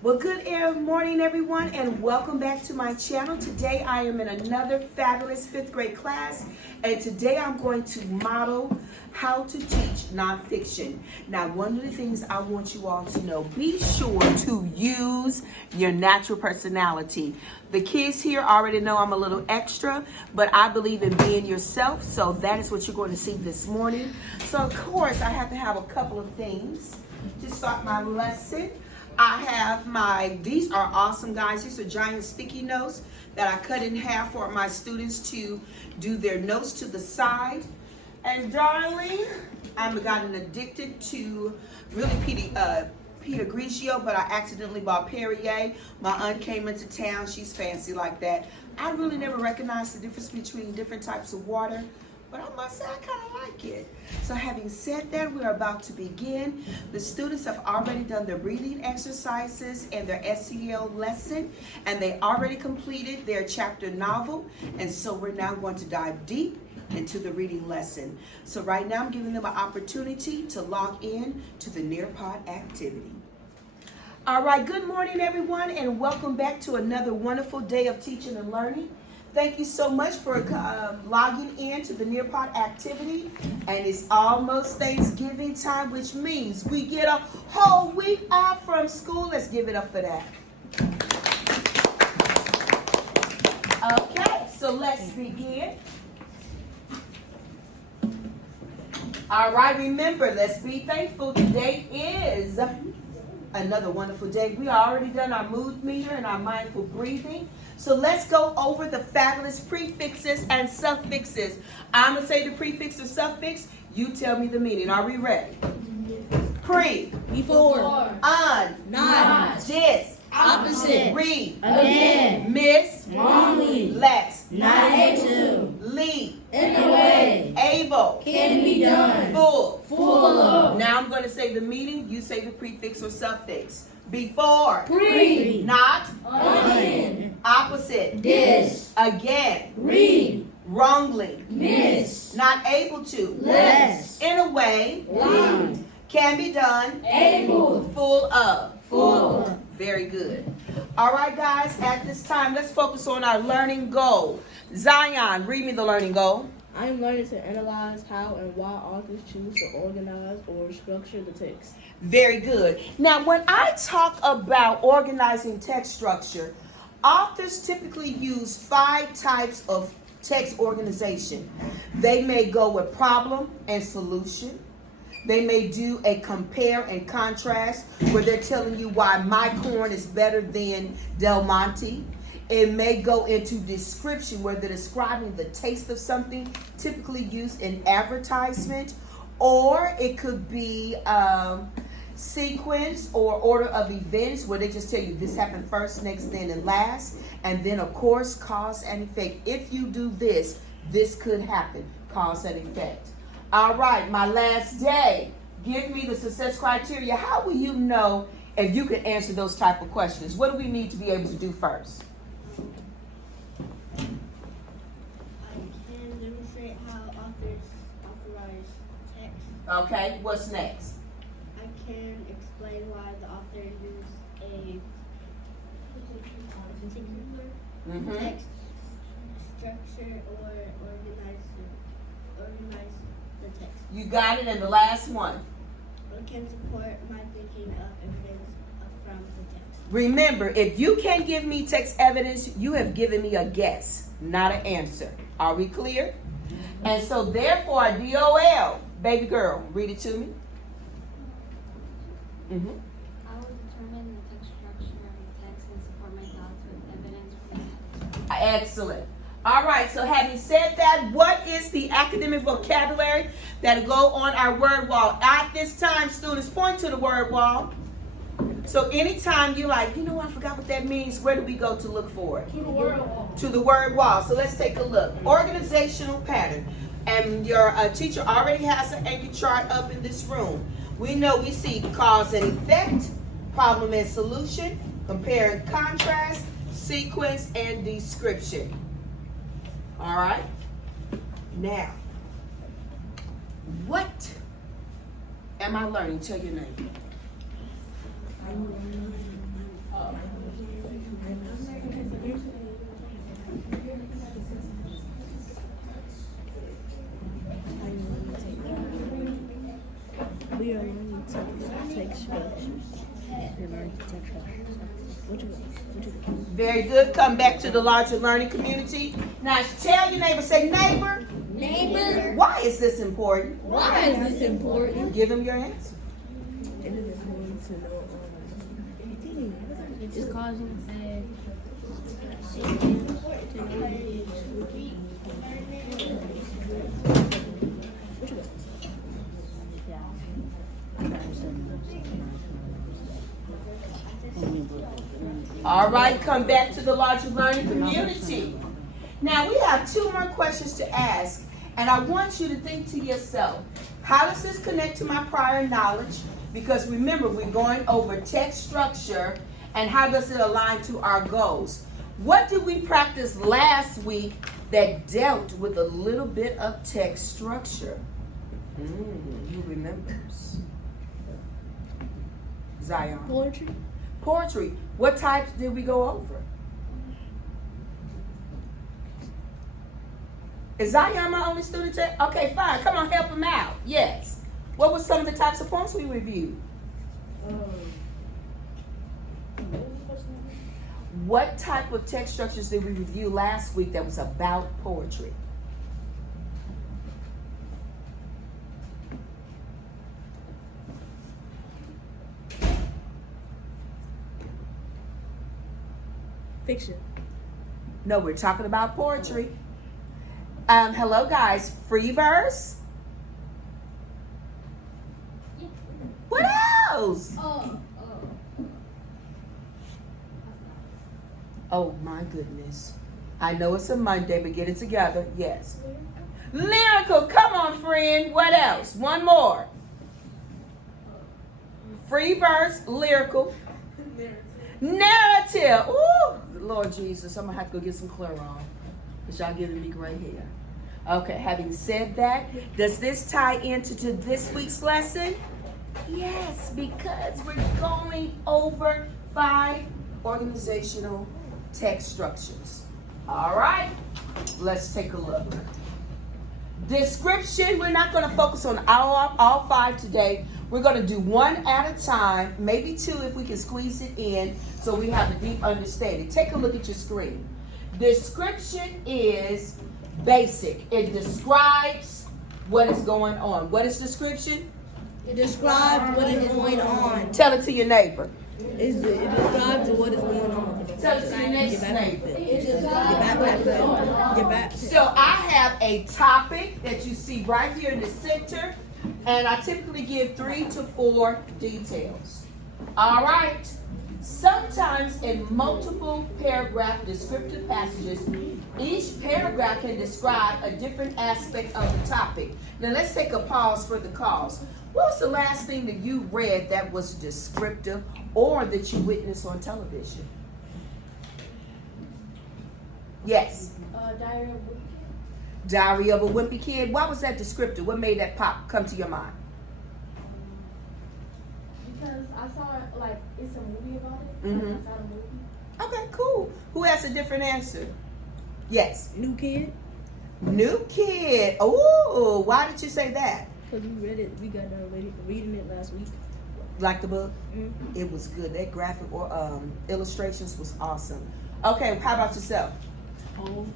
Well, good morning, everyone, and welcome back to my channel. Today, I am in another fabulous 5th grade class, and today I'm going to model how to teach nonfiction. Now, one of the things I want you all to know, be sure to use your natural personality. The kids here already know I'm a little extra, but I believe in being yourself, so that is what you're going to see this morning. So, of course, I have to have a couple of things to start my lesson. I have these are awesome, guys. These are giant sticky notes that I cut in half for my students to do their notes to the side. And darling, I've gotten addicted to really Pinot Grigio, but I accidentally bought Perrier. My aunt came into town. She's fancy like that. I really never recognized the difference between different types of water, but I must say I kind of like it. So having said that, we're about to begin. The students have already done their reading exercises and their SEL lesson, and they already completed their chapter novel. And so we're now going to dive deep into the reading lesson. So right now I'm giving them an opportunity to log in to the Nearpod activity. All right, good morning everyone, and welcome back to another wonderful day of teaching and learning. Thank you so much for logging in to the Nearpod activity. And it's almost Thanksgiving time, which means we get a whole week off from school. Let's give it up for that. Okay, so let's begin. All right, remember, let's be thankful. Today is another wonderful day. We already done our mood meter and our mindful breathing. So let's go over the fabulous prefixes and suffixes. I'm going to say the prefix or suffix. You tell me the meaning. Are we ready? Pre. Before. On. Not. This. Opposite. Re. Again. Miss. Wrongly. Less. Not able to. Lead. In a way. Able. Can be done. Full. Full of. Now I'm going to say the meaning. You say the prefix or suffix. Before. Pre. Not. On. Opposite. This. Again. Read. Wrongly. Miss. Not able to. Less. In a way. Long. Can be done. Able. Full of. Full of. Very good. All right, guys, at this time, let's focus on our learning goal. Zion, read me the learning goal. I am learning to analyze how and why authors choose to organize or structure the text. Very good. Now, when I talk about organizing text structure, authors typically use 5 types of text organization. They may go with problem and solution. They may do a compare and contrast where they're telling you why my corn is better than Del Monte. It may go into description where they're describing the taste of something, typically used in advertisement, or it could be sequence or order of events where they just tell you this happened first, next, then, and last. And then, of course, cause and effect. If you do this, this could happen. Cause and effect. All right, my last day. Give me the success criteria. How will you know if you can answer those type of questions? What do we need to be able to do first? I can demonstrate how authors authorize text. Okay, what's next? I can explain why the author used a Mm-hmm. text structure or organize the text. You got it, and the last one. I can support my thinking of evidence from the text. Remember, if you can't give me text evidence, you have given me a guess, not an answer. Are we clear? And so therefore, DOL, baby girl, read it to me. Mm-hmm. I will determine the text structure of the text and support my thoughts with evidence from the text. Excellent. All right, so having said that, what is the academic vocabulary that go on our word wall? At this time, students, point to the word wall. So anytime you're like, you know, I forgot what that means, where do we go to look for it? To the word wall. To the word wall. So let's take a look. Organizational pattern. And your teacher already has an anchor chart up in this room. We know we see cause and effect, problem and solution, compare and contrast, sequence and description. All right. Now, what am I learning? Tell your name. learning to text structure. What you got? Very good. Come back to the larger learning community. Now tell your neighbor, say neighbor. Neighbor. Why is this important? Why is this important? Give him your answer. It is important to know. It's causing All right, come back to the larger learning community. Now we have 2 more questions to ask, and I want you to think to yourself, how does this connect to my prior knowledge? Because remember, we're going over text structure, and how does it align to our goals? What did we practice last week that dealt with a little bit of text structure? Who remembers? Zion. Poetry. Poetry. What types did we go over? Is Zion my only student today? Okay, fine. Come on, help him out. Yes. What were some of the types of poems we reviewed? What type of text structures did we review last week that was about poetry? Fiction. No, we're talking about poetry. Hello guys, free verse? What else? Oh my goodness. I know it's a Monday, but get it together. Yes. Lyrical, come on friend. What else? One more. Free verse, lyrical. Narrative. Ooh, Lord Jesus, I'm gonna have to go get some clear on. Because y'all giving me gray hair. Okay, having said that, does this tie into this week's lesson? Yes, because we're going over 5 organizational text structures. All right, let's take a look. Description, we're not going to focus on all 5 today. We're going to do 1 at a time, maybe 2 if we can squeeze it in so we have a deep understanding. Take a look at your screen. Description is basic. It describes what is going on. What is description? It describes what is going on. Tell it to your neighbor. It describes what is going on. Tell it to your next neighbor. Get back. So I have a topic that you see right here in the center, and I typically give 3 to 4 details. All right. Sometimes in multiple paragraph descriptive passages, each paragraph can describe a different aspect of the topic. Now let's take a pause for the cause. What was the last thing that you read that was descriptive or that you witnessed on television? Yes. Diary of a Wimpy Kid. Diary of a Wimpy Kid. Why was that descriptive? What made that come to your mind? Because I saw it, like, it's a movie about it. Mhm. I saw the movie. Okay, cool. Who has a different answer? Yes. New Kid. New Kid. Oh, why did you say that? Because we read it. We got done reading it last week. Like the book? Mm-hmm. It was good. That graphic or illustrations was awesome. Okay, how about yourself? Holes.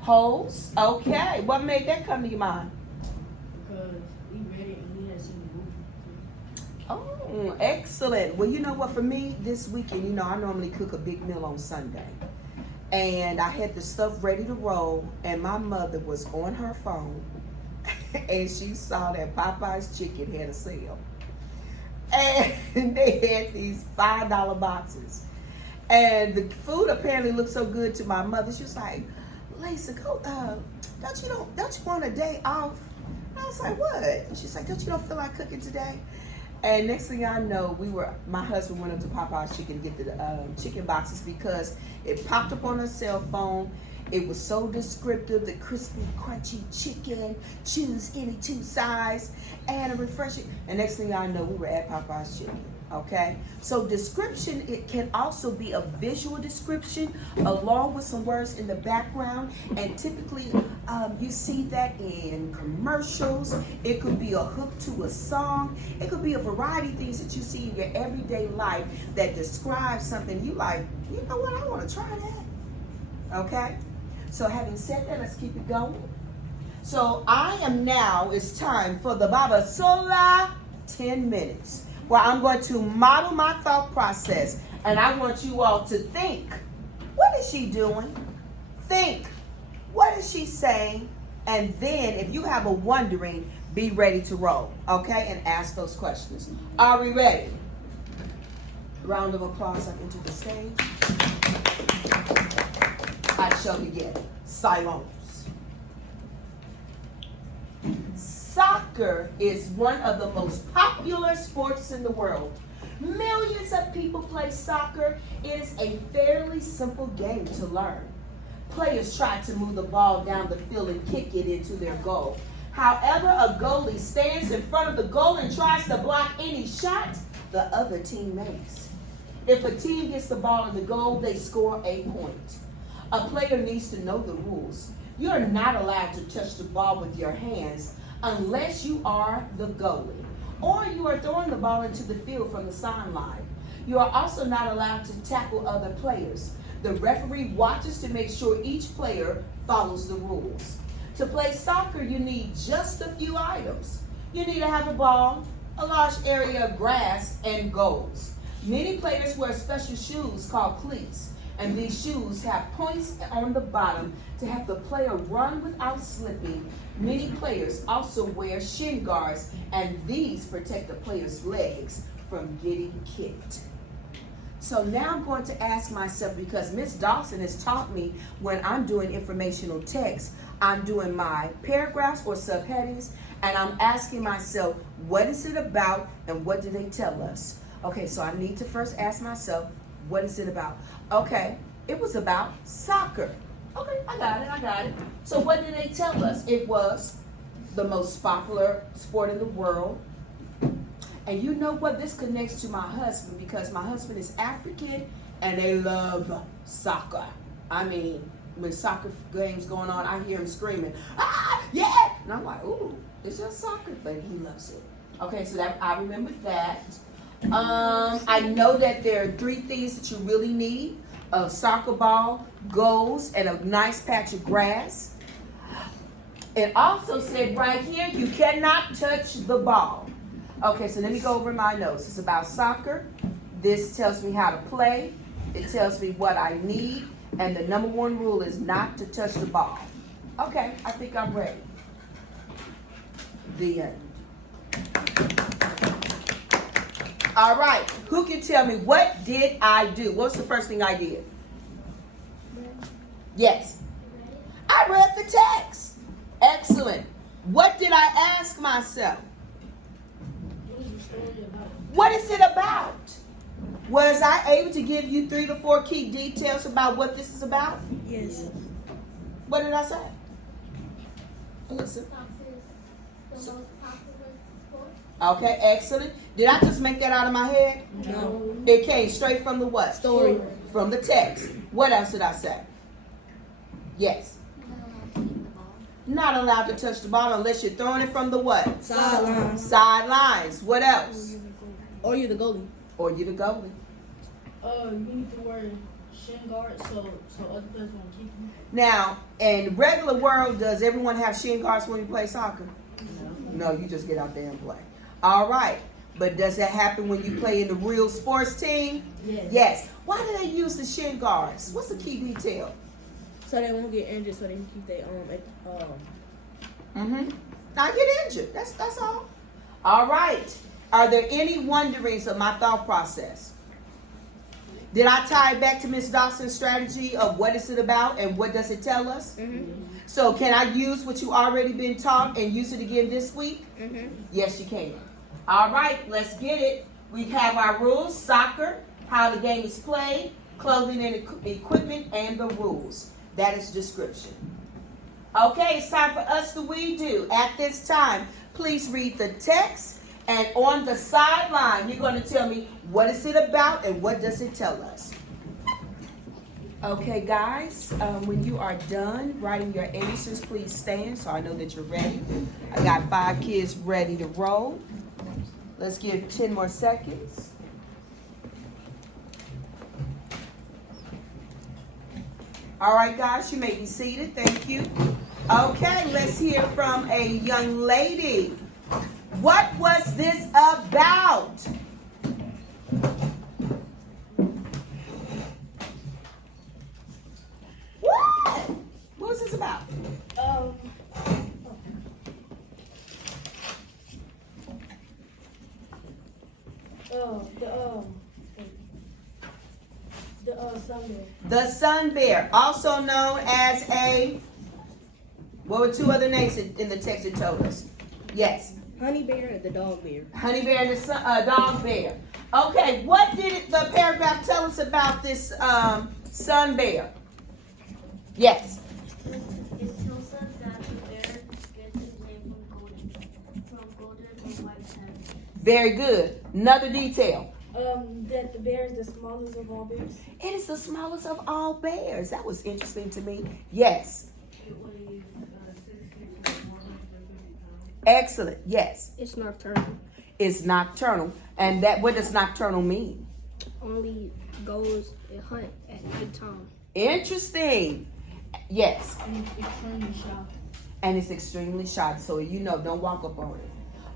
Holes. Okay. What made that come to your mind? Because we read it and we had seen the movie. Oh, excellent. Well, you know what? For me, this weekend, I normally cook a big meal on Sunday. And I had the stuff ready to roll, and my mother was on her phone, and she saw that Popeye's Chicken had a sale. And they had these $5 boxes. And the food apparently looked so good to my mother. She was like, Lisa, go, don't you want a day off? And I was like, what? And she's like, don't you feel like cooking today? And next thing I know, my husband went up to Popeye's Chicken to get the chicken boxes because it popped up on her cell phone. It was so descriptive, the crispy, crunchy chicken, choose any 2 sides, and a refreshing. And next thing I know, we were at Popeye's Chicken. Okay, so description, it can also be a visual description along with some words in the background, and typically you see that in commercials. It could be a hook to a song. It could be a variety of things that you see in your everyday life that describe something you like, you know what, I want to try that. Okay, so having said that, let's keep it going. So it's time for the Baba Sola 10 minutes. Where I'm going to model my thought process, and I want you all to think, what is she doing? Think, what is she saying? And then if you have a wondering, be ready to roll, okay? And ask those questions. Are we ready? Round of applause up into the stage. I shall begin. Silence. Soccer is one of the most popular sports in the world. Millions of people play soccer. It is a fairly simple game to learn. Players try to move the ball down the field and kick it into their goal. However, a goalie stands in front of the goal and tries to block any shot the other team makes. If a team gets the ball in the goal, they score a point. A player needs to know the rules. You are not allowed to touch the ball with your hands unless you are the goalie, or you are throwing the ball into the field from the sideline. You are also not allowed to tackle other players. The referee watches to make sure each player follows the rules. To play soccer, you need just a few items. You need to have a ball, a large area of grass, and goals. Many players wear special shoes called cleats, and these shoes have points on the bottom to help the player run without slipping. Many players also wear shin guards, and these protect the player's legs from getting kicked. So now I'm going to ask myself, because Miss Dawson has taught me when I'm doing informational text, I'm doing my paragraphs or subheadings, and I'm asking myself, what is it about and what do they tell us? Okay, so I need to first ask myself, what is it about? Okay, it was about soccer. Okay, I got it. So what did they tell us? It was the most popular sport in the world. And you know what? This connects to my husband, because my husband is African and they love soccer. I mean, when soccer games going on, I hear him screaming, ah, yeah! And I'm like, ooh, it's just soccer, but he loves it. Okay, so that I remember that. I know that there are 3 things that you really need: a soccer ball, goals, and a nice patch of grass. It also said right here, you cannot touch the ball. Okay, so let me go over my notes. It's about soccer. This tells me how to play. It tells me what I need. And the number 1 rule is not to touch the ball. Okay, I think I'm ready. The end. All right, who can tell me, what did I do? What's the first thing I did? Yes. I read the text. Excellent. What did I ask myself? What is it about? Was I able to give you 3 to 4 key details about what this is about? Yes. What did I say? Listen. Okay, excellent. Did I just make that out of my head? No. It came straight from the what? Story. From the text. What else did I say? Yes. Not allowed to touch the ball unless you're throwing it from the what? Sidelines. Sidelines. What else? Or you're the goalie. Or you the goalie. You need to wear shin guards so other players won't kick you. Now, in regular world, does everyone have shin guards when you play soccer? No, you just get out there and play. All right. But does that happen when you play in the real sports team? Yes. Yes. Why do they use the shin guards? What's the key detail? So they won't get injured, so they can keep their Not get injured. That's all. All right. Are there any wonderings of my thought process? Did I tie it back to Ms. Dawson's strategy of what is it about and what does it tell us? So can I use what you already been taught and use it again this week? Yes, you can. All right, let's get it. We have our rules: soccer, how the game is played, clothing and equipment, and the rules. That is description. Okay, it's time for us to we do. At this time, please read the text And on the sideline, you're going to tell me what is it about and what does it tell us. Okay, guys, when you are done writing your answers, please stand so I know that you're ready. I got 5 kids ready to roll. Let's give 10 more seconds. All right, guys, you may be seated. Thank you. Okay, let's hear from a young lady. What was this about? What? What was this about? Sun bear. The sun bear, also known as a, what were 2 other names in the text it told us? Yes. Honey bear and the dog bear. Honey bear and the dog bear. Okay, what did the paragraph tell us about this sun bear? Yes. It tells us that the bear gets its name from golden or white sand. Very good. Another detail. That the bear is the smallest of all bears. It is the smallest of all bears. That was interesting to me. Yes. It weighs 60 to 150 pounds. Excellent. Yes. It's nocturnal. It's nocturnal. And that, what does nocturnal mean? Only goes and hunt at nighttime. Interesting. Yes. And it's extremely shy. And it's extremely shy, so you know, don't walk up on it.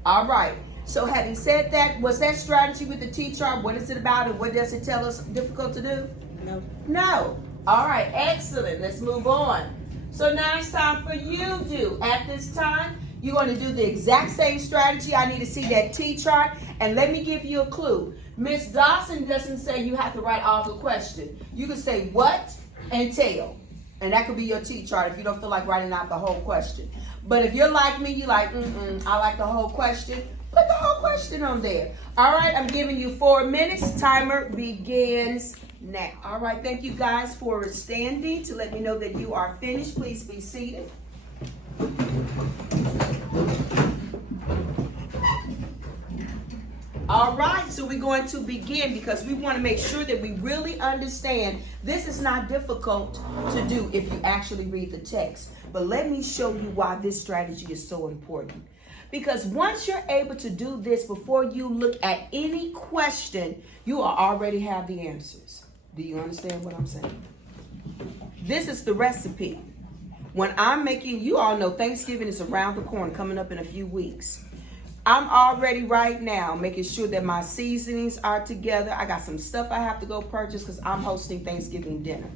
All right. So having said that, was that strategy with the T-chart? What is it about and what does it tell us difficult to do? No. No. All right, excellent. Let's move on. So now it's time for you to, at this time, you're going to do the exact same strategy. I need to see that T-chart. And let me give you a clue. Miss Dawson doesn't say you have to write all the question. You can say what and tell. And that could be your T-chart if you don't feel like writing out the whole question. But if you're like me, you're like, I like the whole question. Put the whole question on there. All right, I'm giving you 4 minutes. Timer begins now. All right, thank you guys for standing to let me know that you are finished. Please be seated. All right, so we're going to begin because we want to make sure that we really understand this is not difficult to do if you actually read the text. But let me show you why this strategy is so important. Because once you're able to do this before you look at any question, you already have the answers. Do you understand what I'm saying? This is the recipe. When I'm making, you all know Thanksgiving is around the corner, coming up in a few weeks. I'm already right now making sure that my seasonings are together. I got some stuff I have to go purchase because I'm hosting Thanksgiving dinner.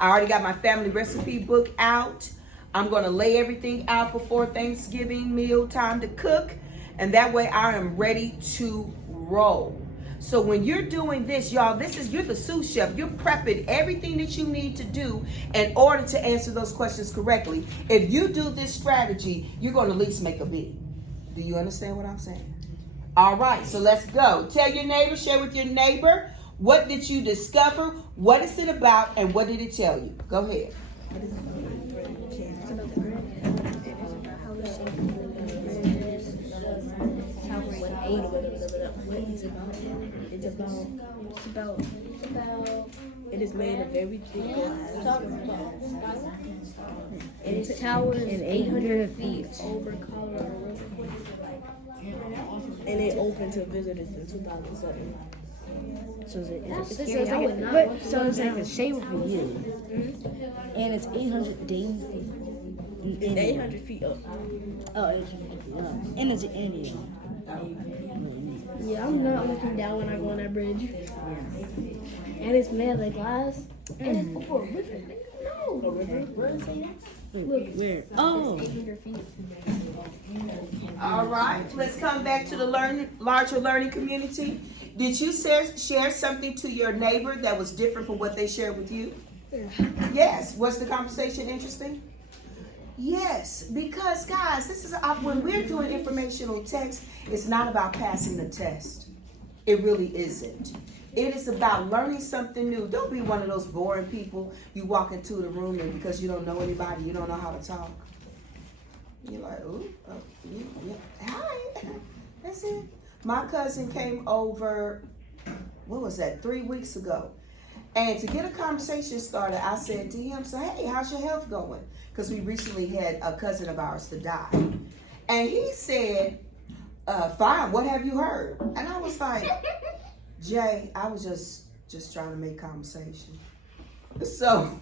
I already got my family recipe book out. I'm going to lay everything out before Thanksgiving meal time to cook. And that way I am ready to roll. So when you're doing this, y'all, you're the sous chef. You're prepping everything that you need to do in order to answer those questions correctly. If you do this strategy, you're going to at least make a B. Do you understand what I'm saying? All right, so let's go. Tell your neighbor, share with your neighbor, what did you discover? What is it about? And what did it tell you? Go ahead. It is made of very thick glass. It towers 800 feet over Colorado River. And it opened to visitors in 2007. So it's like a shape for you. And it's 800 days. 800 feet up. Oh, 800 feet up. And it's in India. Yeah, I'm not looking down when I go on that bridge. Yeah. And it's made of glass. And it's over a river. No. A river? Where is it? Look, where? Oh. 800 feet. All right, let's come back to the larger learning community. Did you share something to your neighbor that was different from what they shared with you? Yes. Was the conversation interesting? Yes, because guys, this is when we're doing informational text, it's not about passing the test. It really isn't. It is about learning something new. Don't be one of those boring people. You walk into the room and because you don't know anybody, you don't know how to talk. You're like, ooh, oh, yeah, hi. That's it. My cousin came over, what was that, 3 weeks ago. And to get a conversation started, I said to him, so, hey, how's your health going? Because we recently had a cousin of ours to die. And he said, fine, what have you heard? And I was like, Jay, I was just trying to make conversation. So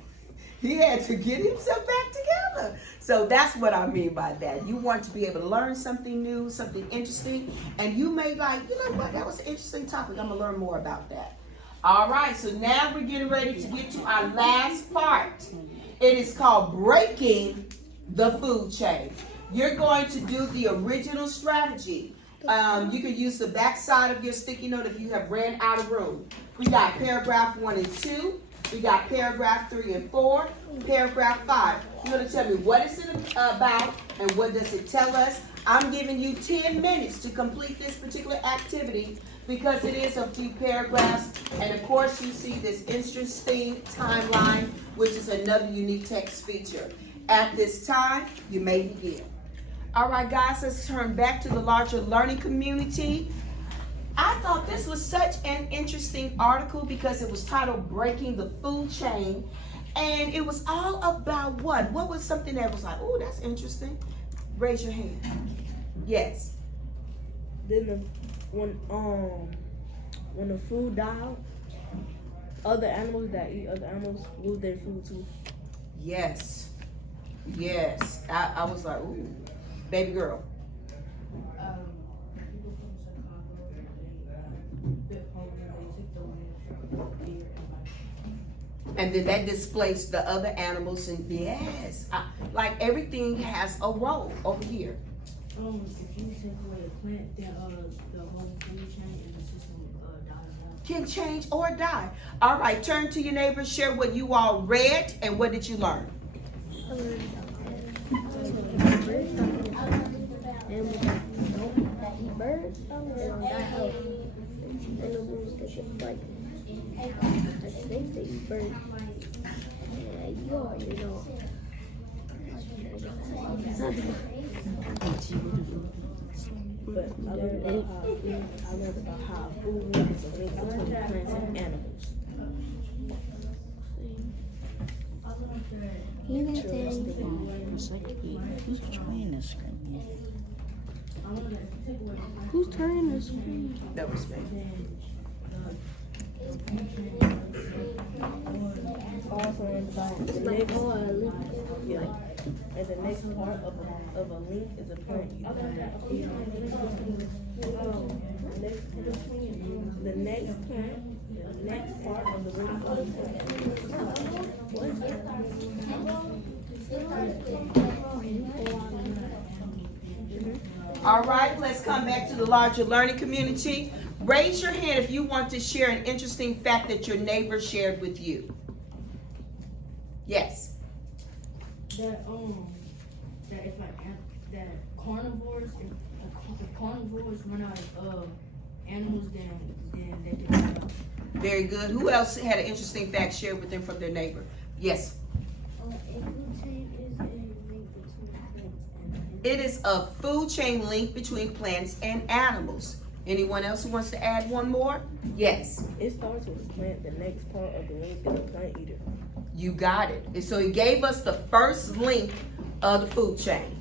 he had to get himself back together. So that's what I mean by that. You want to be able to learn something new, something interesting, and you may like, you know what, that was an interesting topic. I'm gonna learn more about that. All right, so now we're getting ready to get to our last part. It is called breaking the food chain. You're going to do the original strategy. You can use the back side of your sticky note if you have ran out of room. We got paragraph 1 and 2. We got paragraph 3 and 4. Paragraph 5. You're going to tell me what is it about and what does it tell us. I'm giving you 10 minutes to complete this particular activity because it is a few paragraphs. And of course you see this interesting timeline, which is another unique text feature. At this time, you may begin. All right, guys, let's turn back to the larger learning community. I thought this was such an interesting article because it was titled Breaking the Food Chain. And it was all about what? What was something that was like, oh, that's interesting? Raise your hand. Yes. Then when the food died, other animals that eat other animals lose their food too. Yes. Yes. I was like, ooh, baby girl. People from Chicago, they took the land from here And then that displaced the other animals. And yes, like everything has a role over here. If you take away the plant, then the whole food chain and the system dies out. Can change or die. All right, turn to your neighbor, share what you all read, and what did you learn? I learned about birds that eat birds and that help animals that just like snakes that eat birds. You know. But I learned about how food is a link between plants and animals. Who's trying this screen? Who's turning the screen? That was me. Also learned about the next, and the next part of a link is a plant. The next part of the link. All right, let's come back to the larger learning community. Raise your hand if you want to share an interesting fact that your neighbor shared with you. Yes. That if carnivores run out of animals, then they can. Very good. Who else had an interesting fact shared with them from their neighbor? Yes. It is a food chain link between plants and animals. Anyone else who wants to add one more? Yes. It starts with the plant. The next part of the link is a plant eater. You got it. And so he gave us the first link of the food chain.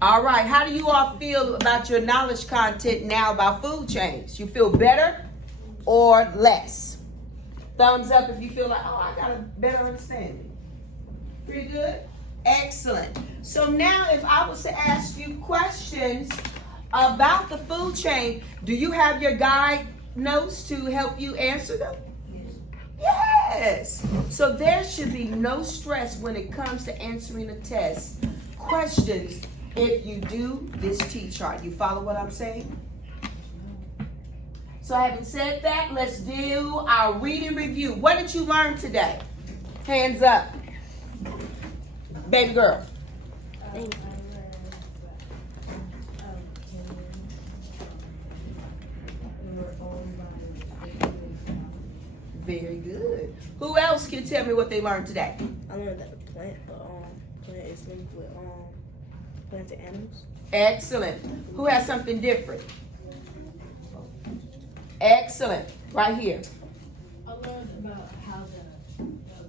All right. How do you all feel about your knowledge content now about food chains? You feel better or less? Thumbs up if you feel like, oh, I got a better understanding. Pretty good? Excellent. So now if I was to ask you questions about the food chain, do you have your guide notes to help you answer them? Yes. So there should be no stress when it comes to answering a test. Questions if you do this T-chart. You follow what I'm saying? So having said that, let's do our reading review. What did you learn today? Hands up. Baby girl. Thank you. Very good. Who else can tell me what they learned today? I learned that the plant is linked with plants and animals. Excellent. Who has something different? Excellent. Right here. I learned about how the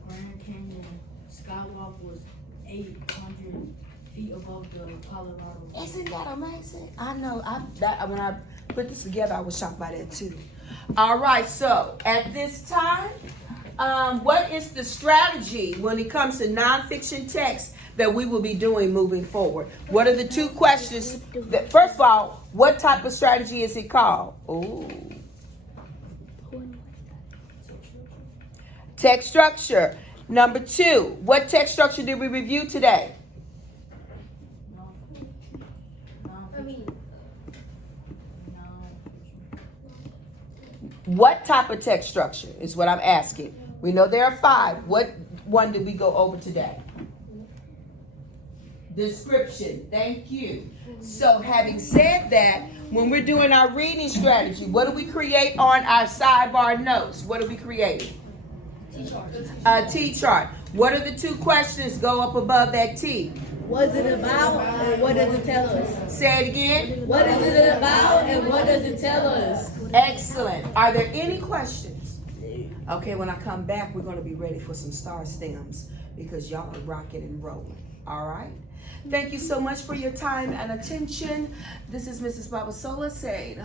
Grand Canyon skywalk was 800 feet above the Colorado. Isn't that amazing? I know. When I put this together, I was shocked by that too. All right. So at this time, what is the strategy when it comes to nonfiction text that we will be doing moving forward? What are the two questions? First of all, what type of strategy is it called? Ooh. Text structure. Number 2, what text structure did we review today? What type of text structure is what I'm asking. We know there are 5. What one did we go over today? Description. Thank you. So having said that, when we're doing our reading strategy, what do we create on our sidebar notes? What do we create? A T-chart. What are the 2 questions go up above that T? What's it about and what does it tell us? Say it again. What is it about and what does it tell us? Excellent. Are there any questions? Okay, when I come back, we're going to be ready for some star stems because y'all are rocking and rolling. All right? Thank you so much for your time and attention. This is Mrs. Babasola saying,